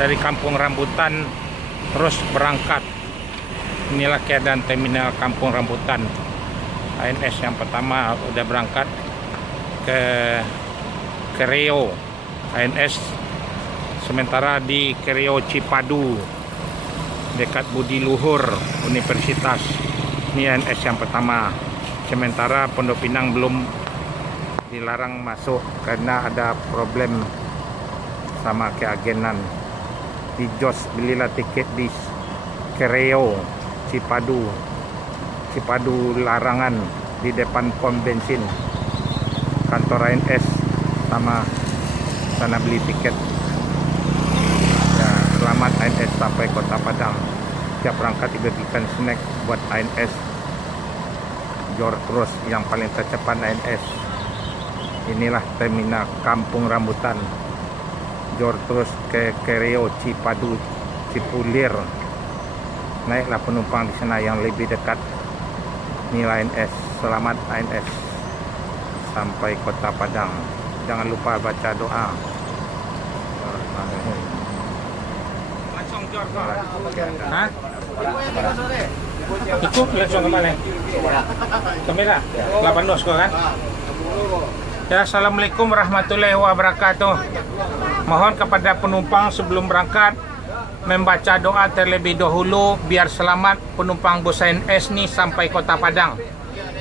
dari Kampung Rambutan terus berangkat. Inilah keadaan terminal Kampung Rambutan. ANS yang pertama udah berangkat ke Riau ANS, sementara di Riau Cipadu dekat Budi Luhur Universitas. Ini ANS yang pertama. Sementara Pondok Pinang belum dilarang masuk karena ada problem sama keagenan. Di Jos belilah tiket di Riau Cipadu larangan di depan pom bensin kantor ANS, sama sana beli tiket. Ya, selamat ANS sampai Kota Padang. Tiap berangkat dibagikan snack buat ANS. Jor terus yang paling tercepat ANS. Inilah terminal Kampung Rambutan. Jor terus ke Riau Cipadu Cipulir. Naiklah penumpang di sana yang lebih dekat. Inilah ANS. Selamat ANS sampai Kota Padang. Jangan lupa baca doa. Langsung Jor. Hah? Ikut langsung ke mana? Ke Merah? 8 kan? Ya, assalamualaikum warahmatullahi wabarakatuh. Mohon kepada penumpang sebelum berangkat membaca doa terlebih dahulu biar selamat penumpang bus ANS nih sampai Kota Padang.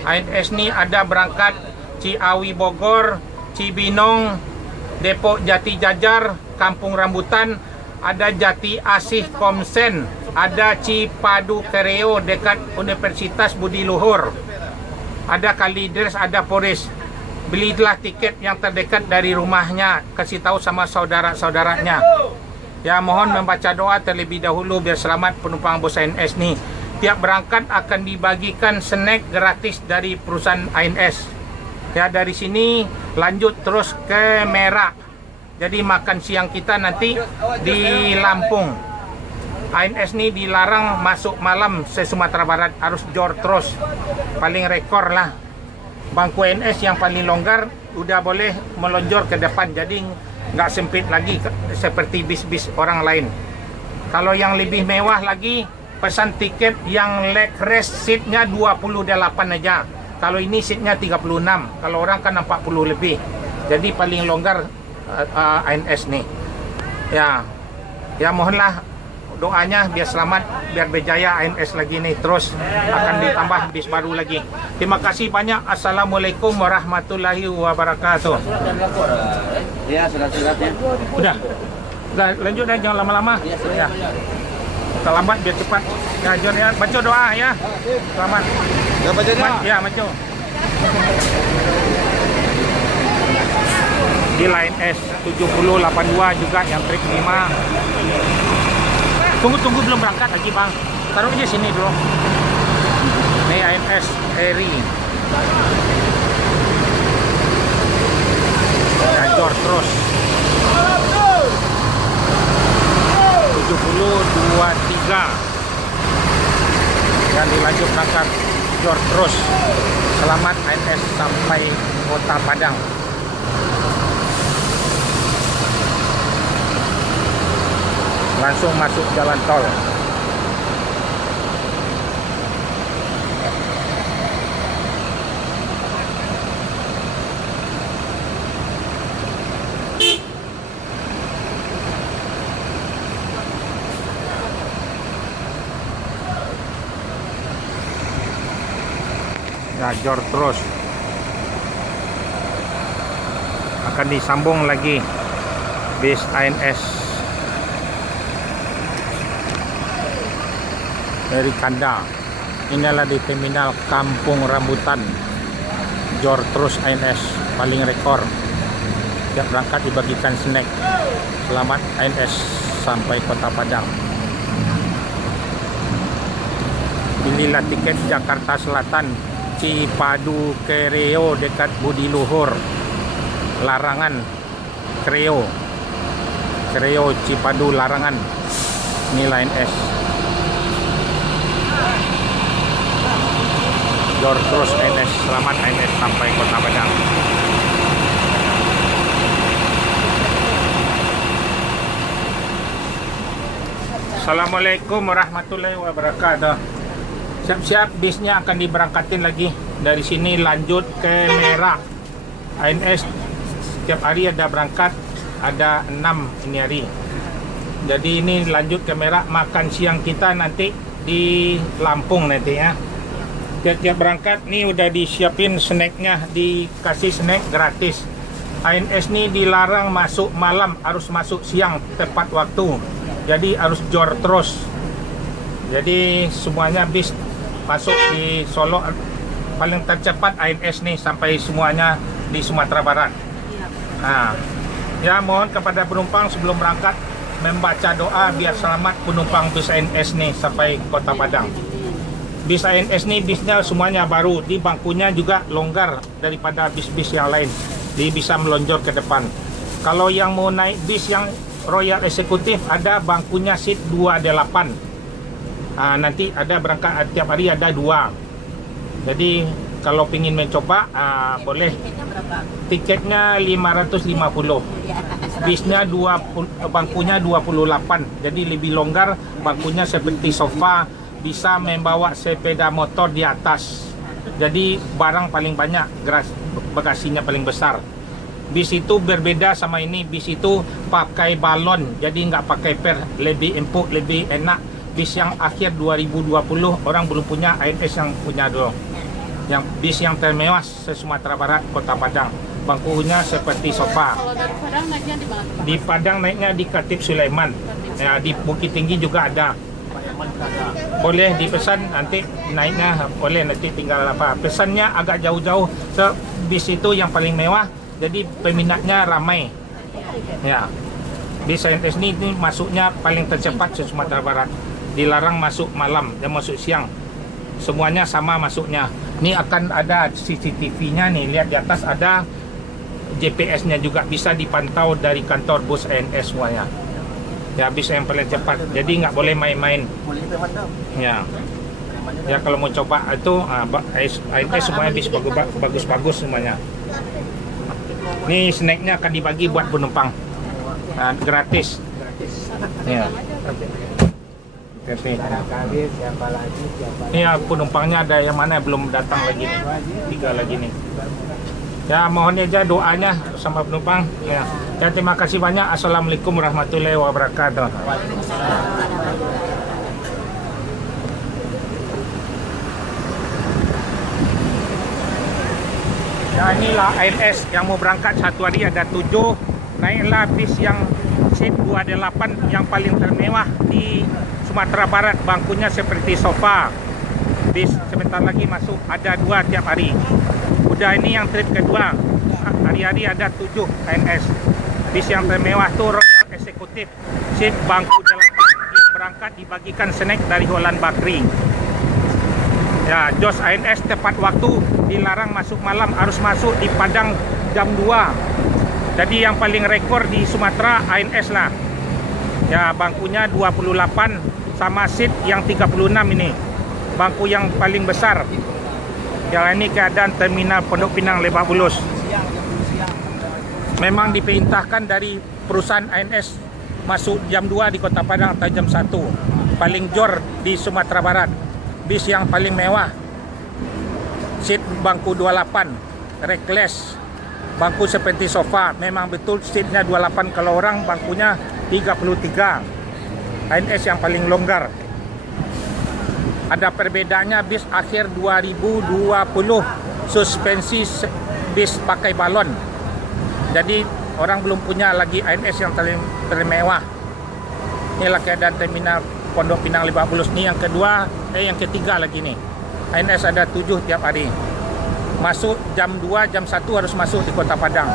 ANS nih ada berangkat Ciawi Bogor, Cibinong, Depok Jati Jajar, Kampung Rambutan, ada Jati Asih Komsen, ada Cipadu Riau dekat Universitas Budi Luhur, ada Kalideres, ada Polres. Belilah tiket yang terdekat dari rumahnya, kasih tahu sama saudara-saudaranya. Ya, mohon membaca doa terlebih dahulu biar selamat penumpang bus ANS nih. Tiap berangkat akan dibagikan snack gratis dari perusahaan ANS. Ya, dari sini lanjut terus ke Merak. Jadi makan siang kita nanti di Lampung. ANS nih dilarang masuk malam se-Sumatera Barat, harus jor terus. Paling rekor lah. Bangku ANS yang paling longgar udah boleh melonjor ke depan, jadi nggak sempit lagi seperti bis-bis orang lain. Kalau yang lebih mewah lagi, pesan tiket yang leg rest seatnya 28 aja. Kalau ini seatnya 36, kalau orang kan 40 lebih. Jadi paling longgar ANS nih. Ya mohonlah doanya biar selamat, biar berjaya ANS lagi nih, terus akan ditambah bis baru lagi. Terima kasih banyak. Assalamualaikum warahmatullahi wabarakatuh. Ya, surat-suratnya. Udah lanjut dah, jangan lama-lama. Ya. Terlambat biar cepat. Ya, Jon ya, baca doa ya. Selamat. Ya, baca doa. Ya, baca. Di Line S 7082 juga yang trip 5. Tunggu belum berangkat lagi bang, taruh aja sini dulu. Ini ANS Eri Jor terus 7023 dan dilanjut berangkat Jor terus. Selamat ANS sampai Kota Padang. Langsung masuk jalan tol. Ya, jor terus. Akan disambung lagi bis ANS dari Kanda. Inilah di terminal Kampung Rambutan. Jor terus ANS paling rekor. Tiap berangkat dibagikan snack. Selamat ANS sampai Kota Padang. Inilah tiket Jakarta Selatan, Cipadu Riau dekat Budi Luhur. Larangan Riau Cipadu larangan. Ini ANS. Jor terus ANS, selamat ANS sampai Kota Padang. Assalamualaikum warahmatullahi wabarakatuh. Siap-siap bisnya akan diberangkatin lagi. Dari sini lanjut ke Merak. ANS setiap hari ada berangkat, ada 6 ini hari. Jadi ini lanjut ke Merak. Makan siang kita nanti di Lampung nanti ya. Tiap-tiap berangkat nih udah disiapin snacknya, dikasih snack gratis. ANS nih dilarang masuk malam, harus masuk siang tepat waktu. Jadi harus jor terus. Jadi semuanya bis masuk di Solo paling tercepat ANS nih sampai semuanya di Sumatera Barat. Nah, ya mohon kepada penumpang sebelum berangkat membaca doa biar selamat penumpang bis ANS nih sampai Kota Padang. Bis ANS nih bisnya semuanya baru, di bangkunya juga longgar daripada bis-bis yang lain. Dia bisa melonjor ke depan. Kalau yang mau naik bis yang Royal Executive ada bangkunya seat 28. Nanti ada berangkat tiap hari ada 2. Jadi kalau ingin mencoba boleh. Tiketnya 550. Bisnya bangkunya 28. Jadi lebih longgar, bangkunya seperti sofa, bisa membawa sepeda motor di atas. Jadi barang paling banyak, bagasinya paling besar. Bis itu berbeda sama ini, bis itu pakai balon, jadi nggak pakai per, lebih empuk, lebih enak. Bis yang akhir 2020 orang belum punya, ANS yang punya dulu. Yang bis yang termewah se-Sumatera Barat, Kota Padang. Bangkunya seperti sofa. Kalau dari Padang naiknya di mana? Di Padang naiknya di Khatib Sulaiman. Ya, di Bukit Tinggi juga ada. Boleh dipesan nanti naiknya, boleh nanti tinggal apa. Pesannya agak jauh-jauh. Bis itu yang paling mewah. Jadi peminatnya ramai. Ya. Bis ANS ini masuknya paling tercepat di Sumatera Barat. Dilarang masuk malam dan masuk siang. Semuanya sama masuknya. Ini akan ada CCTV-nya nih. Lihat di atas ada GPS-nya juga, bisa dipantau dari kantor bus ANS semuanya. Ya, bis yang paling cepat. Jadi nggak boleh main-main. Ya. Ya kalau mau coba itu ANS semuanya bis bagus-bagus semuanya. Ini snacknya akan dibagi buat penumpang, gratis. Ya. Ini ya, penumpangnya ada yang mana belum datang lagi nih, 3 lagi nih. Ya mohon aja doanya sama penumpang. Ya. Ya terima kasih banyak. Assalamualaikum warahmatullahi wabarakatuh. Ya inilah ANS yang mau berangkat satu hari ada 7. Naiklah bis yang seat 28 yang paling termewah di Sumatera Barat. Bangkunya seperti sofa. Bis sebentar lagi masuk, ada 2 tiap hari. Udah ini yang trip kedua. Hari-hari ada 7 ANS. Bis yang termewah tuh Royal Executive. Seat bangku 8 yang berangkat dibagikan snack dari Holland Bakery. Ya, jos ANS tepat waktu, dilarang masuk malam, harus masuk di Padang jam 2. Jadi yang paling rekor di Sumatera ANS lah. Ya, bangkunya 28 sama seat yang 36 ini. Bangku yang paling besar. Ya, ini keadaan terminal Pondok Pinang Lebak Bulus. Memang diperintahkan dari perusahaan ANS masuk jam 2 di Kota Padang atau jam 1. Paling jor di Sumatera Barat. Bis yang paling mewah, seat bangku 28, reckless, bangku seperti sofa. Memang betul seatnya 28, kalau orang bangkunya 33. ANS yang paling longgar. Ada perbedaannya, bis akhir 2020 suspensi bis pakai balon. Jadi orang belum punya lagi ANS yang termewah. Inilah keadaan terminal Pondok Pinang Lebak Bulus nih yang kedua, yang ketiga lagi nih. ANS ada 7 tiap hari. Masuk jam 2, jam 1 harus masuk di Kota Padang.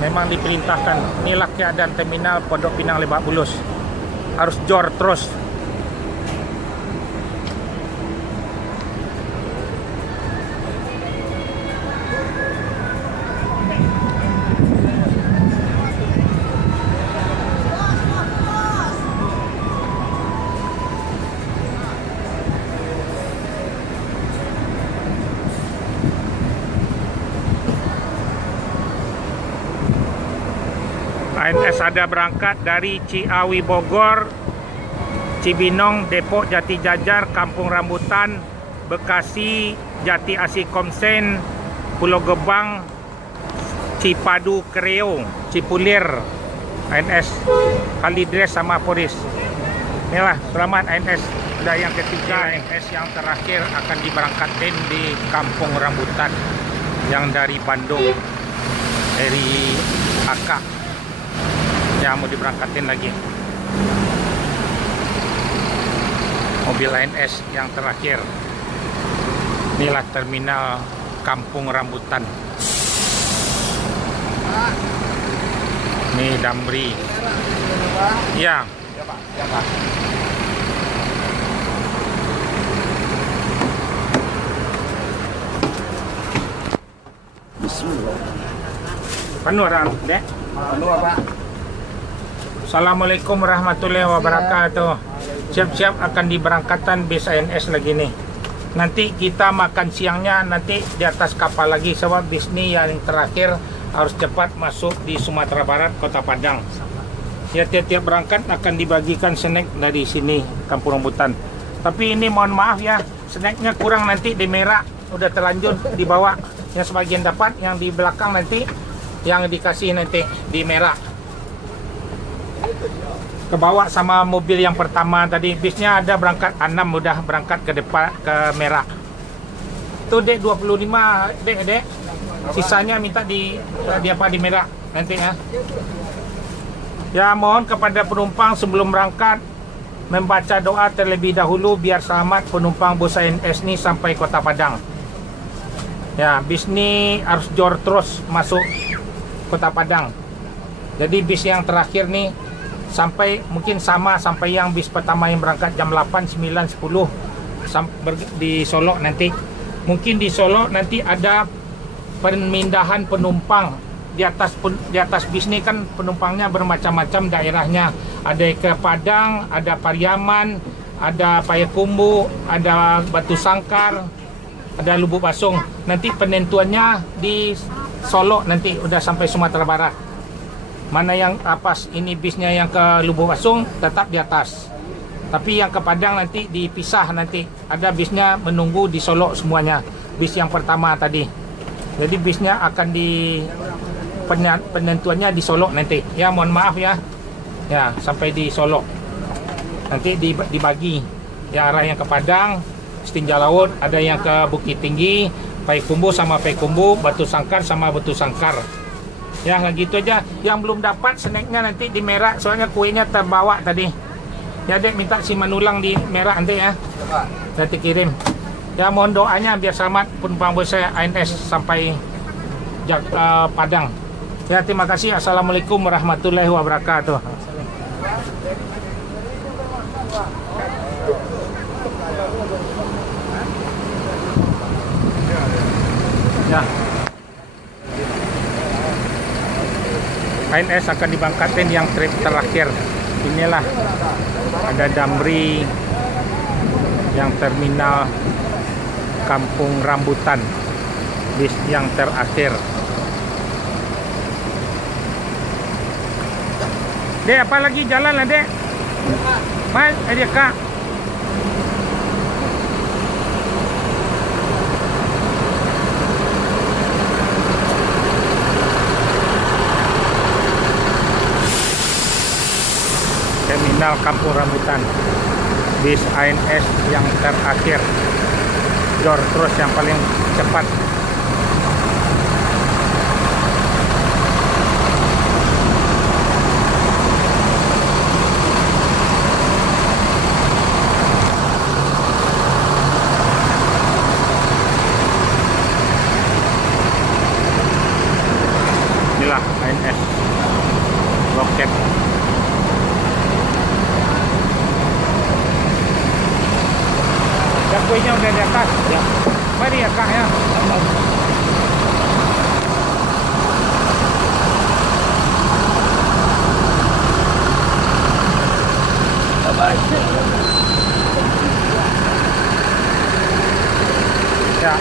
Memang diperintahkan. Inilah keadaan terminal Pondok Pinang Lebak Bulus. Harus jor terus. ANS ada berangkat dari Ciawi Bogor Cibinong, Depok, Jati Jajar, Kampung Rambutan, Bekasi, Jati Asih Komsen, Pulau Gebang, Cipadu Kreo, Cipulir, ANS Kalidres sama Polis. Inilah, selamat ANS. Udah yang ketiga, ANS yang terakhir akan diberangkatin di Kampung Rambutan yang dari Bandung, dari AK yang mau diberangkatin lagi. Mobil ANS yang terakhir. Inilah terminal Kampung Rambutan. Ini Damri. Ya. Bismillah. Penuh orang, Dek. Penuh apa? Assalamualaikum warahmatullahi wabarakatuh. Siap-siap akan diberangkatan bis ANS lagi nih. Nanti kita makan siangnya nanti di atas kapal lagi, sebab bis ini yang terakhir harus cepat masuk di Sumatera Barat, Kota Padang. Ya, tiap-tiap berangkat akan dibagikan snack dari sini, Kampung Rambutan. Tapi ini mohon maaf ya, snacknya kurang nanti di Merak, udah terlanjur dibawa. Yang sebagian dapat, yang di belakang nanti yang dikasih nanti di Merak. Kebawa sama mobil yang pertama tadi, bisnya ada berangkat 6, udah berangkat ke depan ke Merak. Itu Dek 25 Dek. Sisanya minta di Merak nanti ya. Ya, mohon kepada penumpang sebelum berangkat membaca doa terlebih dahulu biar selamat penumpang bus ANS ini sampai Kota Padang. Ya, bis ini harus jor terus masuk Kota Padang. Jadi bis yang terakhir nih sampai mungkin sama sampai yang bis pertama yang berangkat jam 8, 9, 10 di Solo nanti. Mungkin di Solo nanti ada pemindahan penumpang di atas bis ini kan penumpangnya bermacam-macam daerahnya. Ada ke Padang, ada Pariaman, ada Payakumbuh, ada Batu Sangkar, ada Lubuk Basung. Nanti penentuannya di Solo nanti udah sampai Sumatera Barat. Mana yang apas ini bisnya yang ke Lubuk Basung tetap di atas. Tapi yang ke Padang nanti dipisah nanti. Ada bisnya menunggu di Solo semuanya. Bis yang pertama tadi. Jadi bisnya akan penentuannya di Solo nanti. Ya, mohon maaf ya. Ya, sampai di Solo. Nanti dibagi. Ya, arah yang ke Padang, Setinja Laut, ada yang ke Bukit Tinggi, Payakumbuh sama Payakumbuh, Batu Sangkar sama Batu Sangkar. Ya, gitu aja. Yang belum dapat snacknya nanti di Merak, soalnya kuenya terbawa tadi. Ya, Dek minta si Manulang di Merak nanti ya. Nanti kirim. Ya, mohon doanya biar selamat penumpang bus saya ANS sampai Padang. Ya, terima kasih. Assalamualaikum warahmatullahi wabarakatuh. Ya. ANS akan diberangkatin yang trip terakhir. Inilah ada Damri yang terminal Kampung Rambutan, bis yang terakhir. Dek, apa lagi jalan lah, Dek? Mas, ada Kak. Terminal Kampung Rambutan, bis ANS yang terakhir. Jor terus yang paling cepat. Inilah ANS loket. Dan kuenya udah di atas ya. Mari ya Kak ya. Bye-bye. Ya,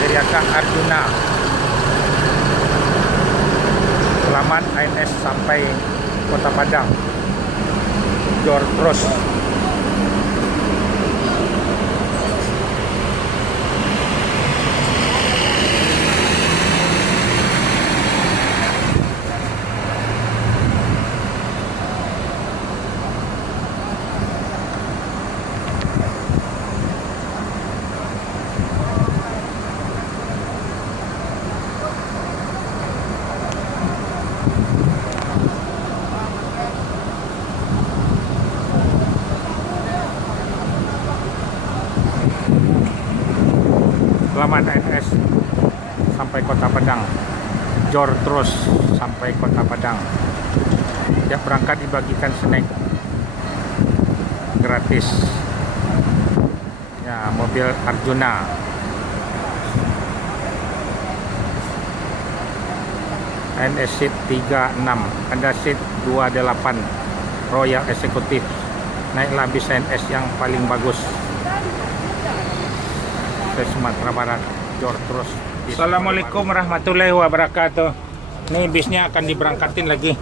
dari Kak Arjuna. Selamat ANS sampai Kota Padang. Jor terus. Selamat ANS sampai Kota Padang. Jor terus sampai Kota Padang. Tiap berangkat dibagikan snack gratis. Ya, mobil Arjuna. ANS seat 36, ada seat 28 Royal Executive. Naiklah bis ANS yang paling bagus ke Sumatera Barat. Jor terus. Assalamualaikum warahmatullahi wabarakatuh. Nih bisnya akan diberangkatin lagi.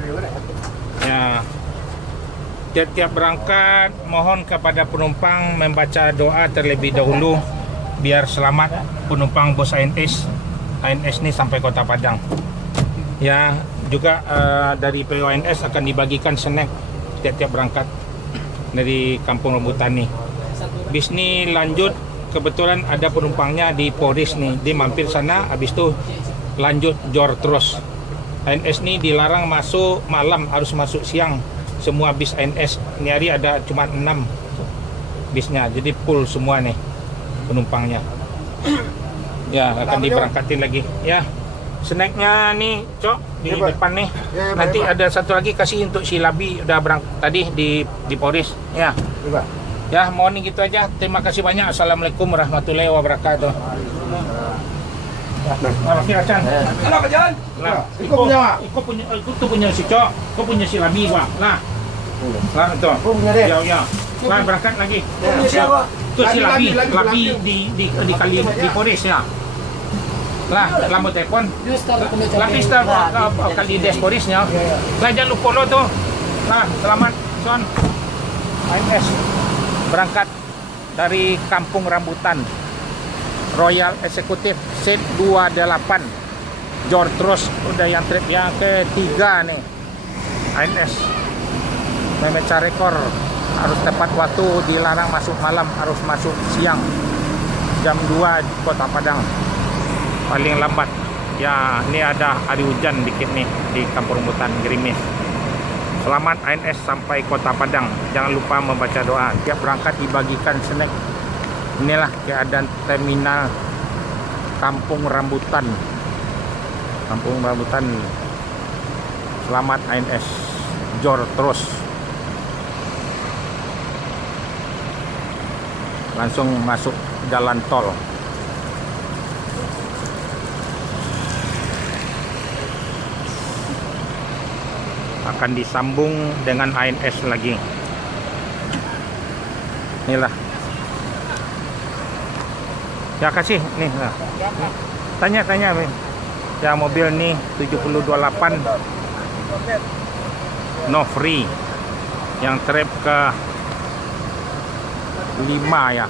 Ya, tiap-tiap berangkat mohon kepada penumpang membaca doa terlebih dahulu biar selamat penumpang bos ANS ini sampai Kota Padang. Ya, juga dari PO ANS akan dibagikan snack tiap-tiap berangkat dari Kampung Rambutan nih. Bis ini lanjut, kebetulan ada penumpangnya di Polres nih, dia mampir sana, habis itu lanjut Jor terus. ANS ini dilarang masuk malam, harus masuk siang. Semua bis ANS ini hari ada cuma 6 bisnya, jadi full semua nih penumpangnya. Ya, akan diberangkatin lagi. Ya, snacknya nih, Cok, di depan nih. Nanti ada satu lagi kasih untuk si Labi, udah berangkat tadi di Polres. Ya. Ya, mohon gitu aja. Terima kasih banyak. Assalamualaikum warahmatullahi wabarakatuh. Oke, Acan. Kenapa jalan? Lah, ikut punya si Cok, kau punya si Labi, Bang. Lah. Lah itu. Ya, ya. Lah berangkat lagi. Itu si Labi di kali di Polres ya. Lah, lampu telepon. Lapis kali desporisnya. Lah jangan lupa lo tuh. Lah, selamat Son. ANS berangkat dari Kampung Rambutan. Royal Executive seat 28. Jor terus udah yang trip yang ketiga nih. ANS memecah rekor, harus tepat waktu, dilarang masuk malam, harus masuk siang. Jam 2 Kota Padang. Paling lambat. Ya, ini ada hari hujan dikit nih di Kampung Rambutan, gerimis. Selamat ANS sampai Kota Padang. Jangan lupa membaca doa. Tiap berangkat dibagikan snack. Inilah keadaan terminal Kampung Rambutan. Kampung Rambutan. Selamat ANS. Jor terus. Langsung masuk jalan tol. Akan disambung dengan ANS lagi. Inilah. Ya, kasih nih. Nah. Tanya. Ya, mobil nih 728 no free. Yang trip ke 5 ya.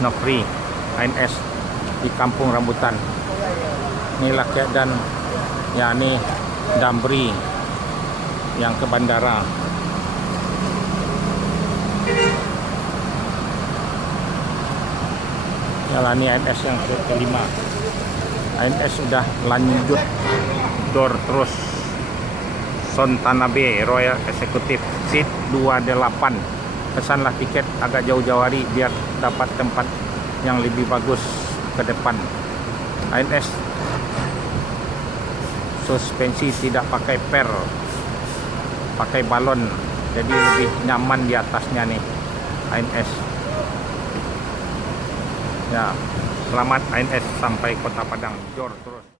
No free ANS di Kampung Rambutan. Inilah keadaan ya, nih Damri yang ke bandara. Jalani ANS yang kelima. ANS sudah lanjut Jor terus Sontanabe Royal Executive seat 28. Pesanlah tiket agak jauh-jauh hari biar dapat tempat yang lebih bagus ke depan. ANS suspensi tidak pakai per, pakai balon, jadi lebih nyaman di atasnya nih ANS. Ya, selamat ANS sampai Kota Padang. Jor terus.